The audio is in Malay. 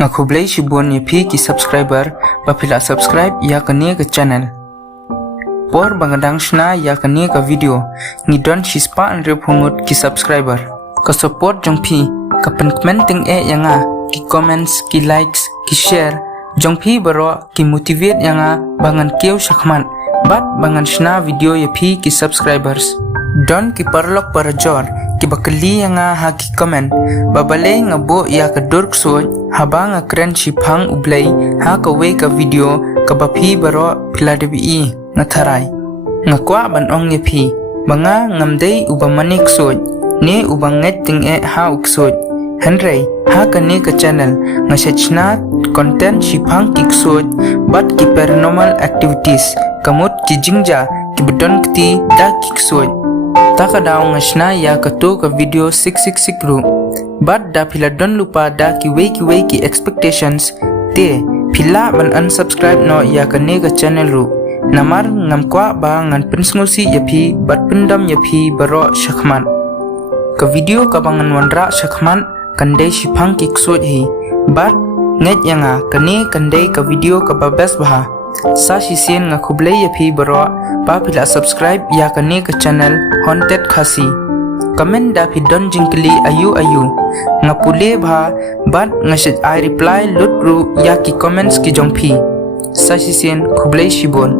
Ngakublay shibon yepi ki subscriber bapila subscribe ya kene ke channel. Por bangadang shna ya kene ka video ngidon shispa andre pungut ki subscriber. Ka support jongpi ka commenting yanga ki comments ki likes ki share jongpi baro ki motivate yanga bangan keu shakman bat bangan shna video yepi ki subscribers. Don ki parlok parajor ki bakali yanga ha ki comment babale ngabo ya ka dork so haba nga kren shipang ublay ha ka we ka video ka bapi baro piladebi nga tharai nga kwa ban ong yepi banga ngamdei ubamanik so ne ubang ngeting ha ukso henry ha ka ne ka channel nga sechna content shipang kikso bat ki paranormal activities kamot ki jingja ki bedon kti da kikso taka daw nga shna ya kato ka video 666 ru but da pila don lupa da ki way ki expectations te pila ban unsubscribe no ya ka ne ka channel ru namar ngam kwa ba ngan pinsngusi yapi bat pendam yapi baro shakman ka video ka bangan wanra shakman kandai shipang kikso hi but nget yanga kane kandai ka video ka babes baha sa shisien nga kublay yapi baro pa pila subscribe ya kane ka channel haunted khasi comment da pi don jingkli ayu nga pule bha bat nga shet I reply lut ru ya ki comments ki jongpi sa shisien kublay shibon